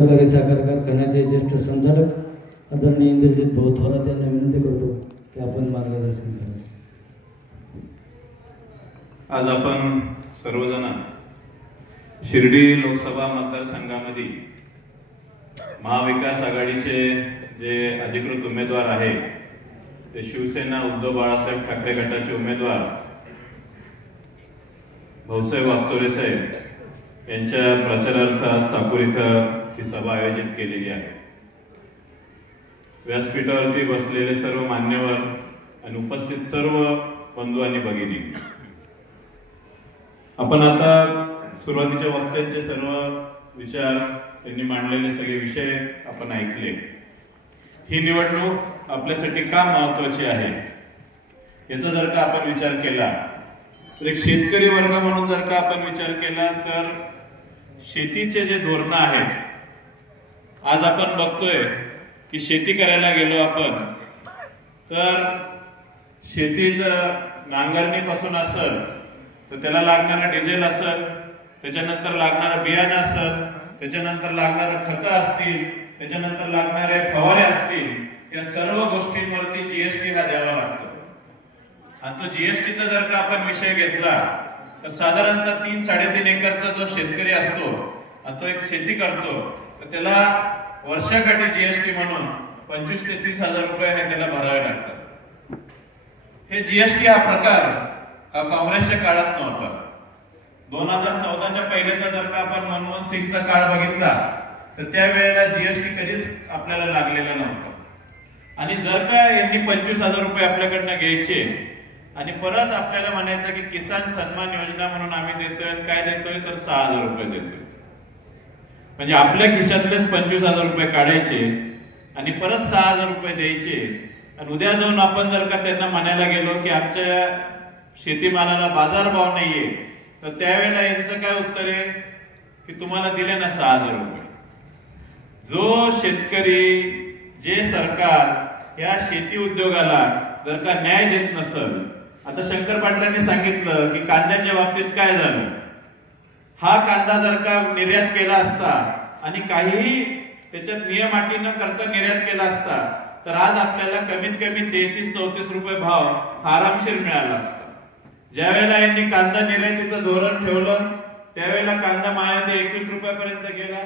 सहकारी साखर कारखान्याचे ज्येष्ठ संचालक आदरणीय इंद्रजित भाऊ थोरात यांना विनंती करतो की आपण मार्गदर्शन करा। आज आपण सर्वजण शिर्डी लोकसभा मतदारसंघामध्ये महाविकास आघाडीचे जे अधिकृत उमेदवार आहे ते शिवसेना उद्धव बाळासाहेब ठाकरे गटाचे उमेदवार भाऊसाहेब वागचौरे साहेब यांच्या प्रचारार्थ आज साकूर इथं ही सभा आयोजित केलेली आहे। व्यासपीठावरती बसलेले सर्व मान्यवर आणि उपस्थित सर्व बंधू आणि भगिनी, आपण आता सुरुवातीच्या वक्त्यांचे सर्व विचार त्यांनी मांडलेले सगळे विषय आपण ऐकले। ही निवडणूक आपल्यासाठी का महत्त्वाची आहे याचा जर का आपण विचार केला तर एक शेतकरी वर्ग म्हणून जर का आपण विचार केला तर शेतीचे जे धोरण आहेत, आज आपण बघतोय की शेती करायला गेलो आपण तर शेतीचं नांगरणीपासून असेल तर त्याला लागणारा डिझेल असेल, त्याच्यानंतर लागणारा बियाणं असेल, त्याच्यानंतर लागणारं खतं असतील, त्याच्यानंतर लागणारे फवारे असतील, या सर्व गोष्टींवरती जीएसटी हा द्यावा लागतो। आणि तो जीएसटीचा जर का आपण विषय घेतला तर साधारणतः 3-3.5 एकरचा जो शेतकरी असतो आणि तो एक शेती करतो तर त्याला वर्षाकाठी जीएसटी म्हणून 25,000 ते 30,000 रुपये हे त्याला भरावे लागतात। हे जीएसटी हा प्रकार हा काँग्रेसच्या काळात नव्हता। 2014च्या पहिल्याचा जर का आपण मनमोहन सिंगचा काळ बघितला तर त्यावेळेला जीएसटी कधीच आपल्याला लागलेला नव्हता। आणि जर का यांनी 25,000 रुपये आपल्याकडनं घ्यायचे आणि परत आपल्याला म्हणायचं की किसान सन्मान योजना म्हणून आम्ही देतोय, काय देतोय तर 6,000 रुपये देतोय, म्हणजे आपल्या खिशातलेच 25,000 रुपये काढायचे आणि परत 6,000 रुपये द्यायचे। आणि उद्या जाऊन आपण जर का त्यांना म्हणायला गेलो की आमच्या शेतीमालाला बाजारभाव नाहीये तर त्यावेळेला यांचं काय उत्तर आहे की तुम्हाला दिले ना 6,000 रुपये। जो शेतकरी, जे सरकार या शेती उद्योगाला जर का न्याय देत नसेल, आता शंकर पाटलांनी सांगितलं की कांद्याच्या बाबतीत काय झालं, हा कांदा जर का निर्यात केला असता आणि काहीही त्याच्यात नियम अटी न करता निर्यात केला असता तर आज आपल्याला कमीत कमी 33-34 रुपये भाव आरामशीर मिळाला असता। ज्या वेळेला यांनी कांदा निर्यातीचं धोरण ठेवलं त्यावेळेला कांदा मायामध्ये 21 रुपयापर्यंत गेला,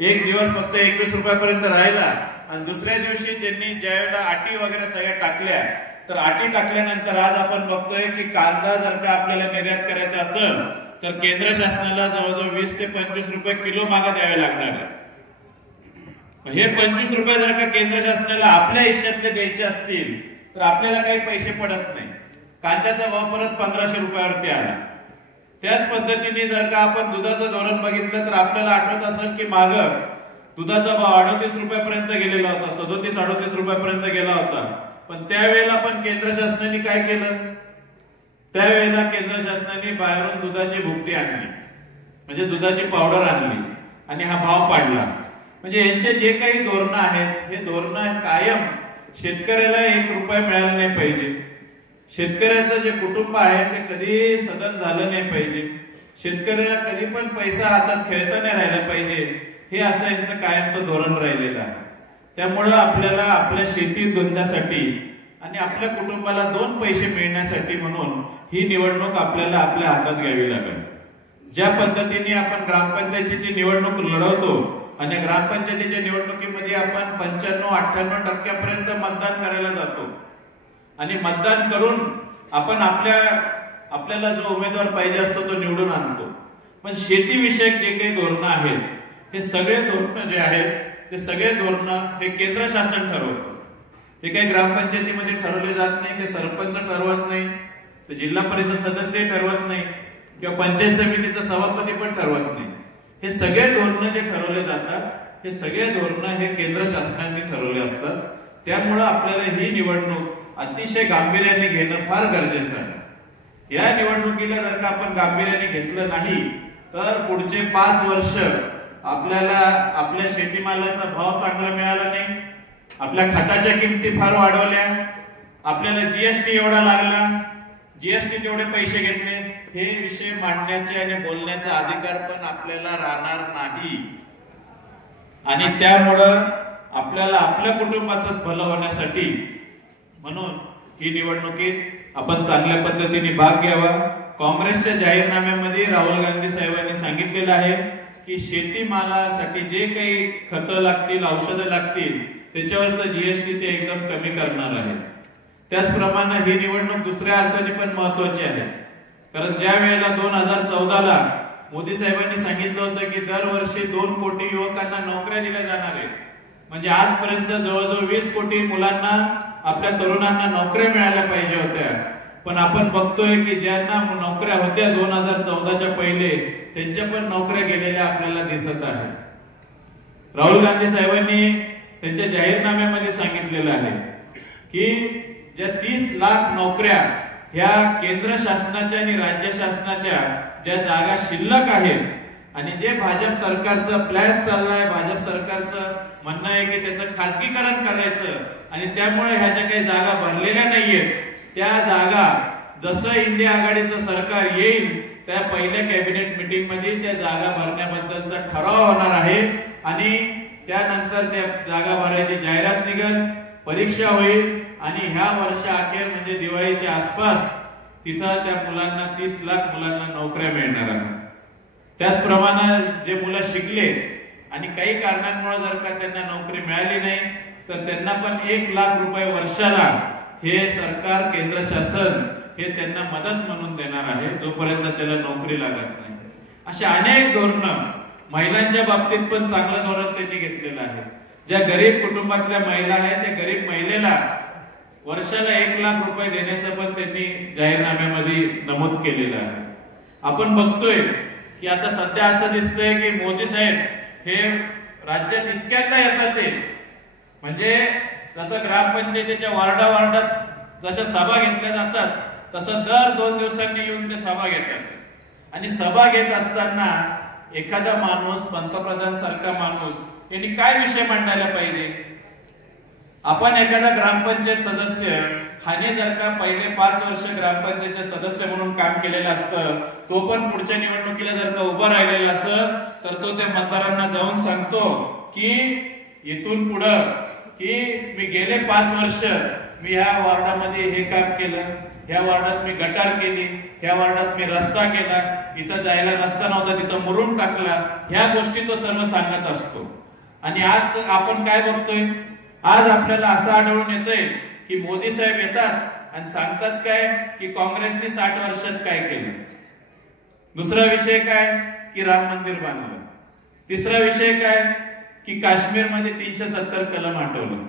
एक दिवस फक्त 21 रुपयापर्यंत राहिला आणि दुसऱ्या दिवशी ज्यांनी ज्या वेळेला अटी वगैरे सगळ्या टाकल्या तर अटी टाकल्यानंतर आज आपण बघतोय की कांदा जर का आपल्याला निर्यात करायचा असेल तर केंद्र शासनाला जवळजवळ 20 ते 25 रुपये किलो मागे द्यावे लागणार आहे। हे 25 रुपये जर का केंद्र शासनाला आपल्या हिश्श्यातले द्यायचे असतील तर आपल्याला काही पैसे पडत नाही। कांद्याचा भाव परत 1,500 रुपयावरती आला। त्याच पद्धतीने जर का आपण दुधाचं धोरण बघितलं तर आपल्याला आठवत असेल की माग दुधाचा भाव 38 रुपयापर्यंत गेलेला होता, 37-38 रुपयापर्यंत गेला होता। पण त्यावेळेला पण केंद्र शासनाने काय केलं, त्यावेळेला केंद्र शासनाने बाहेरून दुधाची भुकटी आणली, म्हणजे दुधाची पावडर आणली आणि हा भाव पाडला। म्हणजे यांचे जे काही धोरण आहेत हे धोरण कायम शेतकऱ्याला 1 रुपया मिळाला नाही पाहिजे, शेतकऱ्याचं जे कुटुंब आहे ते कधी सदन झालं नाही पाहिजे, शेतकऱ्याला कधी पण पैसा हातात खेळता नाही राहिला पाहिजे, हे असं यांचं कायमचं धोरण राहिलेलं आहे। त्यामुळं आपल्याला आपल्या शेती धंद्यासाठी आणि आपल्या कुटुंबाला 2 पैसे मिळण्यासाठी म्हणून ही निवडणूक आपल्याला आपल्या हातात घ्यावी लागेल। ज्या पद्धतीने आपण ग्रामपंचायतीची निवडणूक लढवतो आणि ग्रामपंचायतीच्या निवडणुकीमध्ये आपण 95-98% मतदान करायला जातो आणि मतदान करून आपण आपल्याला जो उमेदवार पाहिजे असतो तो निवडून आणतो। पण शेतीविषयक जे काही धोरणं आहेत हे सगळे धोरणं जे आहेत ते सगळे धोरणं हे केंद्र शासन ठरवतं। ते काही ग्रामपंचायतीमध्ये ठरवले जात नाही, ते सरपंच ठरवत नाही, ते जिल्हा परिषद सदस्य ठरवत नाही किंवा पंचायत समितीचा सभापती पण ठरवत नाही। हे सगळे धोरणं जे ठरवले जातात हे सगळे धोरणं हे केंद्र शासनाने ठरवले असतात। त्यामुळं आपल्याला ही निवडणूक अतिशय गांभीर्याने घेणं फार गरजेचं आहे। या निवडणुकीला जर का आपण गांभीर्याने घेतलं नाही तर पुढचे 5 वर्ष आपल्याला आपल्या शेतीमालाचा भाव चांगला मिळाला नाही, आपल्या खताच्या किमती फार वाढवल्या, आपल्याला जीएसटी एवढा लागला, जीएसटी तेवढे पैसे घेतले, हे विषय मांडण्याचे आणि बोलण्याचा अधिकार पण आपल्याला राहणार नाही। आणि त्यामुळं आपल्याला आपल्या कुटुंबाचंच भलं होण्यासाठी म्हणून ही निवडणुकीत आपण चांगल्या पद्धतीने भाग घ्यावा. काँग्रेसच्या जाहीरनाम्यामध्ये राहुल गांधी साहेबांनी सांगितलेलं आहे की शेतीमालासाठी जे काही खतं लागतील, औषधं लागतील, त्याच्यावरचं जीएसटी ते एकदम कमी करणार आहे. त्याचप्रमाणे ही निवडणूक दुसऱ्या अर्थाने पण महत्वाची आहे, कारण ज्या वेळेला 2014ला मोदी साहेबांनी सांगितलं होतं की दरवर्षी 2 कोटी युवकांना नोकऱ्या दिल्या जाणार आहेत, म्हणजे आजपर्यंत जवळजवळ 20 कोटी मुलांना, आपल्या तरुणांना नोकऱ्या मिळाल्या पाहिजे होत्या. पण आपण बघतोय की ज्यांना नोकऱ्या होत्या 2014च्या पहिले, त्यांच्या पण नोकऱ्या गेलेल्या आपल्याला दिसत आहे. राहुल गांधी साहेबांनी त्यांच्या जाहीरनाम्यामध्ये सांगितलेलं आहे की ज्या 30 लाख नोकऱ्या ह्या केंद्र शासनाच्या आणि राज्य शासनाच्या ज्या जागा शिल्लक आहेत आणि जे भाजप सरकारचं प्लॅन चाललाय, भाजप सरकारचं म्हणणं आहे की त्याचं खासगीकरण करायचं आणि त्यामुळे ह्या ज्या काही जागा भरलेल्या नाहीयेत, त्या जागा जसं इंडिया आघाडीचं सरकार येईल त्या पहिल्या कॅबिनेट मीटिंग मध्ये त्या जागा भरण्याबद्दलचा ठराव होणार आहे आणि त्यानंतर त्या जागा भरायची जाहिरात निघेल, परीक्षा होईल आणि ह्या वर्षाअखेर म्हणजे दिवाळीच्या आसपास तिथं त्या मुलांना 30 लाख मुलांना नोकऱ्या मिळणार आहेत. त्याचप्रमाणे जे मुलं शिकले आणि काही कारणांमुळे जर का त्यांना नोकरी मिळाली नाही तर त्यांना पण 1 लाख रुपये वर्षाला हे सरकार, केंद्र शासन हे त्यांना मदत म्हणून देणार आहे जोपर्यंत त्याला नोकरी लागत नाही. अशा अनेक धोरणं, महिलांच्या बाबतीत पण चांगलं धोरण त्यांनी घेतलेलं आहे. ज्या गरीब कुटुंबातल्या महिला आहेत त्या गरीब महिलेला वर्षाला 1 लाख रुपये देण्याचं पण त्यांनी जाहीरनाम्यामध्ये नमूद केलेलं आहे. आपण बघतोय की आता सध्या असं दिसतंय की मोदी साहेब हे राज्यात इतक्यांदा येतात ते, म्हणजे जसं ग्रामपंचायतीच्या वार्डात जशा सभा घेतल्या जातात तसं दर 2 दिवसांनी येऊन ते सभा घेतात आणि सभा घेत असताना एखादा माणूस, पंतप्रधान सारखा माणूस यांनी काय विषय मांडायला पाहिजे. आपण एखादा ग्रामपंचायत सदस्य हाने जर का पहिले 5 वर्ष ग्रामपंचायतचे सदस्य म्हणून काम केलेलं असतं, तो पण पुढच्या निवडणुकीला जर का उभा राहिलेला असत तर तो त्या मतदारांना जाऊन सांगतो की इथून पुढं की मी गेले 5 वर्ष मी ह्या वार्डामध्ये हे काम केलं, ह्या वार्डात मी गटार केली, ह्या वार्डात मी रस्ता केला, इथं जायला रस्ता नव्हता तिथं मुरुम टाकला, ह्या गोष्टी तो सर्व सांगत असतो. आणि आज आपण काय बघतोय, आज आपल्याला असं आढळून येतंय की मोदी साहेब येतात आणि सांगतात काय की काँग्रेसने 60 वर्षात काय केलं. दुसरा विषय काय की राम मंदिर बांधलं. तिसरा विषय काय की काश्मीरमध्ये 370 कलम हटवलं.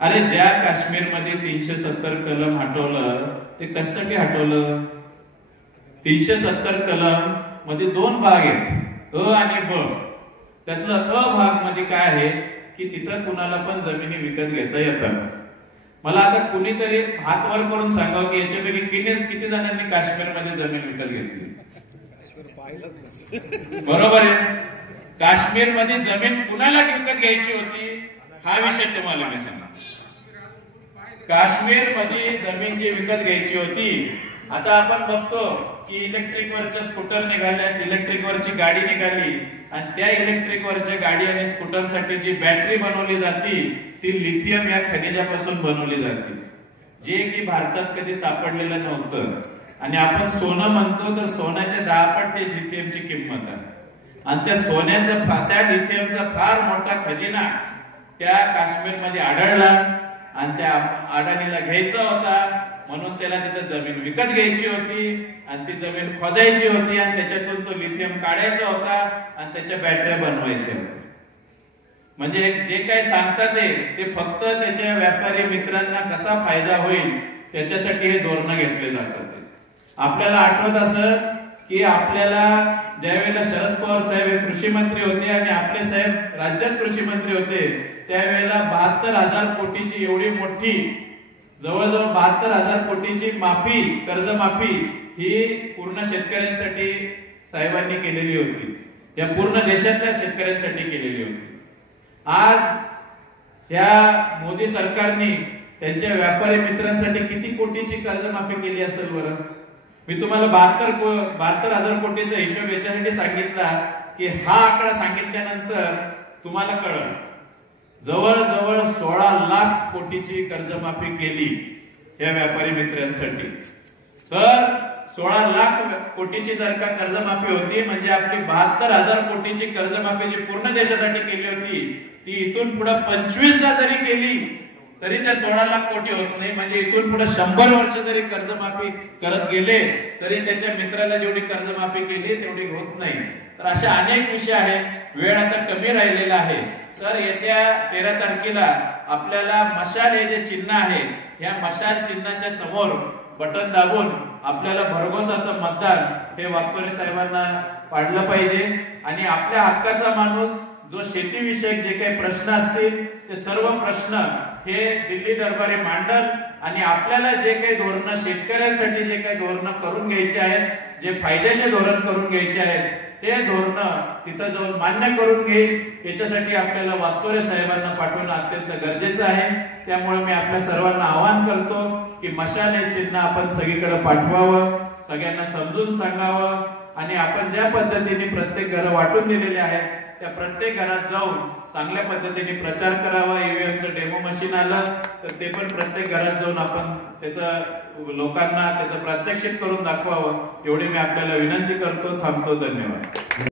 अरे ज्या काश्मीरमध्ये 370 कलम हटवलं ते कशासाठी हटवलं. 370 कलम मध्ये 2 भाग आहेत, अ आणि ब. त्यातलं अ भाग मध्ये काय आहे की तिथं कुणाला पण जमिनी विकत घेता येतात. मला आता कुणीतरी हात वर करून सांगावं की याच्यापैकी किती जणांनी काश्मीरमध्ये जमीन विकत घेतली. बरोबर आहे, काश्मीरमध्ये जमीन कुणाला विकत घ्यायची होती हा विषय तुम्हाला मी सांगतो. काश्मीरमध्ये जमीन जी विकत घ्यायची होती, आता आपण बघतो की इलेक्ट्रिक वरच्या स्कूटर निघाल्यात, इलेक्ट्रिक वरची गाडी निघाली आणि त्या इलेक्ट्रिक वरच्या गाडी आणि स्कूटर साठी जी बॅटरी बनवली जाती ती लिथियम या खनिजापासून बनवली जाते, जे की भारतात कधी सापडलेलं नव्हतं. आणि आपण सोनं म्हणतो तर सोन्याच्या 10 पट ते लिथियमची किंमत आहे. आणि त्या सोन्याचा, त्या लिथियमचा फार मोठा खजिना त्या काश्मीरमध्ये आढळला आणि त्या अडाणीला घ्यायचा होता, म्हणून त्याला तिथं जमीन विकत घ्यायची होती आणि ती जमीन खोदायची होती आणि त्याच्यातून तो लिथियम काढायचा होता आणि त्याच्या बॅटऱ्या बनवायच्या होत्या. म्हणजे जे काही सांगतात ते फक्त त्याच्या व्यापारी मित्रांना कसा फायदा होईल त्याच्यासाठी हे धोरणं घेतले जातात. आपल्याला आठवत असं की आपल्याला ज्यावेळेला शरद पवार साहेब हे कृषी मंत्री होते आणि आपले साहेब राज्यात कृषी मंत्री होते त्यावेळेला 72,000 कोटीची एवढी मोठी, जवळजवळ 72,000 कोटीची माफी, कर्जमाफी ही पूर्ण शेतकऱ्यांसाठी साहेबांनी केलेली होती, या पूर्ण देशातल्या शेतकऱ्यांसाठी केलेली होती. आज या मोदी सरकारने त्यांच्या व्यापारी मित्रांसाठी किती कोटीची कर्जमाफी केली असेल बरं. मी तुम्हाला 72,000 कोटीचा हिशोब याच्यासाठी सांगितला की हा आकडा सांगितल्यानंतर तुम्हाला कळलं, जवळजवळ 16 लाख कोटीची कर्जमाफी केली या व्यापारी मित्रांसाठी। तर 16 लाख कोटीची जर का कर्जमाफी होती म्हणजे आपली 72,000 कोटीची कर्जमाफी जी पूर्ण देशासाठी केली होती ती इथून पुढे 25दा जरी केली तरी त्या 16 लाख कोटी होत नाही। म्हणजे इथून पुढे 100 वर्ष जरी कर्जमाफी करत गेले तरी त्याच्या मित्राला जेवढी कर्जमाफी केली तेवढी होत नाही। तर अशा अनेक विषय आहेत, वेळ आता कमी राहिलेला आहे। तर येत्या 13 तारखेला आपल्याला मशाल हे जे चिन्ह आहे या मशाल चिन्हाच्या समोर बटन दाबून आपल्याला भरघोस असं मतदान हे वाकचौरे साहेबांना पाडलं पाहिजे आणि आपल्या हक्काचा माणूस जो शेतीविषयक जे काही प्रश्न असतील ते सर्व प्रश्न हे दिल्ली दरबारी मांडल आणि आपल्याला जे काही धोरण शेतकऱ्यांसाठी जे काही धोरण करून घ्यायचे आहेत, जे फायद्याचे धोरण करून घ्यायचे आहेत ते धोरण तिथं जाऊन मान्य करून घेईल। याच्यासाठी आपल्याला वाकचौरे साहेबांना पाठवणं अत्यंत गरजेचं आहे। त्यामुळे मी आपल्या सर्वांना आवाहन करतो की मशाल हे चिन्ह आपण सगळीकडे पाठवावं, सगळ्यांना समजून सांगावं आणि आपण ज्या पद्धतीने प्रत्येक घर वाटून दिलेले आहेत त्या प्रत्येक घरात जाऊन चांगल्या पद्धतीने प्रचार करावा। ईव्हीएमचं डेमो मशीन आलं तर ते पण प्रत्येक घरात जाऊन आपण त्याचं लोकांना त्याचं प्रात्यक्षिक करून दाखवावं एवढी मी आपल्याला विनंती करतो। थांबतो। धन्यवाद।